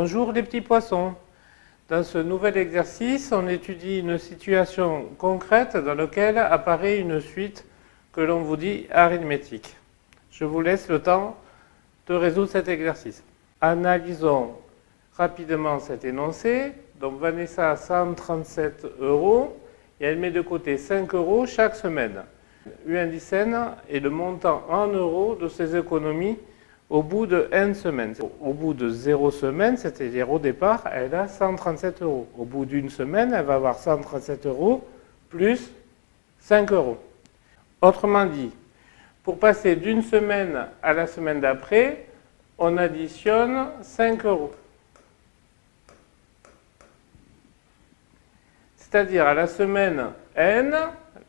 Bonjour les petits poissons. Dans ce nouvel exercice, on étudie une situation concrète dans laquelle apparaît une suite que l'on vous dit arithmétique. Je vous laisse le temps de résoudre cet exercice. Analysons rapidement cet énoncé. Donc Vanessa a 137 € et elle met de côté 5 € chaque semaine. U indice N est le montant en euros de ses économies au bout de N semaines. Au bout de 0 semaines, c'est-à-dire au départ, elle a 137 €. Au bout d'une semaine, elle va avoir 137 € plus 5 €. Autrement dit, pour passer d'une semaine à la semaine d'après, on additionne 5 €. C'est-à-dire à la semaine N,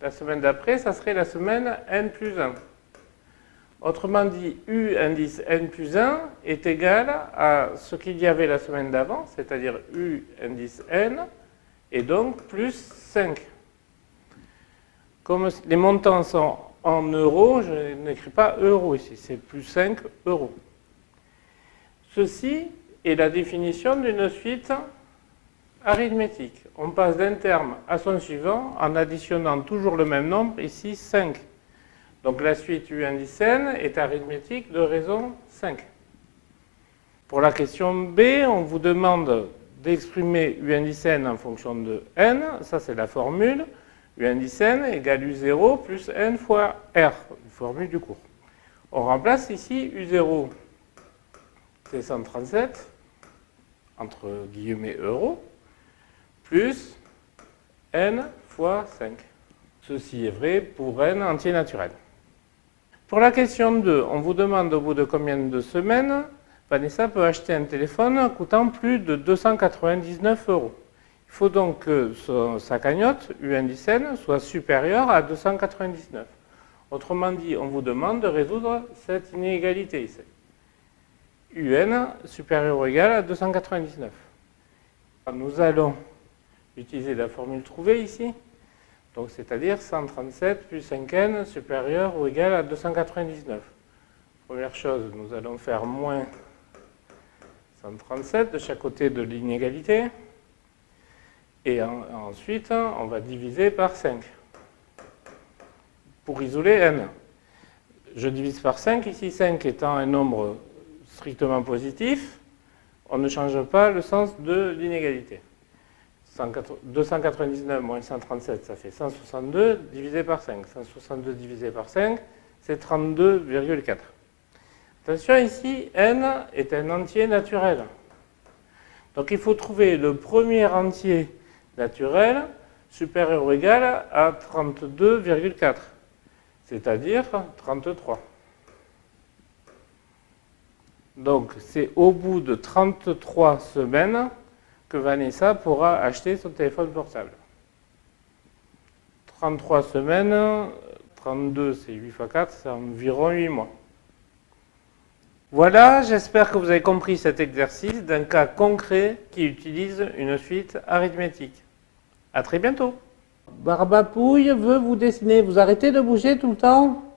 la semaine d'après, ça serait la semaine N plus 1. Autrement dit, U indice N plus 1 est égal à ce qu'il y avait la semaine d'avant, c'est-à-dire U indice N, et donc plus 5. Comme les montants sont en euros, je n'écris pas euros ici, c'est plus 5 €. Ceci est la définition d'une suite arithmétique. On passe d'un terme à son suivant en additionnant toujours le même nombre, ici 5. Donc la suite U indice N est arithmétique de raison 5. Pour la question B, on vous demande d'exprimer U indice N en fonction de N. Ça, c'est la formule. U indice N égale U0 plus N fois R, une formule du cours. On remplace ici U0, c'est 137, entre guillemets euros, plus N fois 5. Ceci est vrai pour N entier naturel. Pour la question 2, on vous demande au bout de combien de semaines Vanessa peut acheter un téléphone coûtant plus de 299 €. Il faut donc que sa cagnotte, U indice N, soit supérieure à 299. Autrement dit, on vous demande de résoudre cette inégalité ici. UN supérieur ou égal à 299. Nous allons utiliser la formule trouvée ici. Donc, c'est-à-dire 137 plus 5n supérieur ou égal à 299. Première chose, nous allons faire moins 137 de chaque côté de l'inégalité. Et ensuite, on va diviser par 5 pour isoler n. Je divise par 5, ici 5 étant un nombre strictement positif, on ne change pas le sens de l'inégalité. 299 moins 137, ça fait 162 divisé par 5. 162 divisé par 5, c'est 32,4. Attention ici, n est un entier naturel. Donc il faut trouver le premier entier naturel supérieur ou égal à 32,4, c'est-à-dire 33. Donc c'est au bout de 33 semaines que Vanessa pourra acheter son téléphone portable. 33 semaines, 32 c'est 8 fois 4, c'est environ 8 mois. Voilà, j'espère que vous avez compris cet exercice d'un cas concret qui utilise une suite arithmétique. À très bientôt. Barbapouille veut vous dessiner. Vous arrêtez de bouger tout le temps ?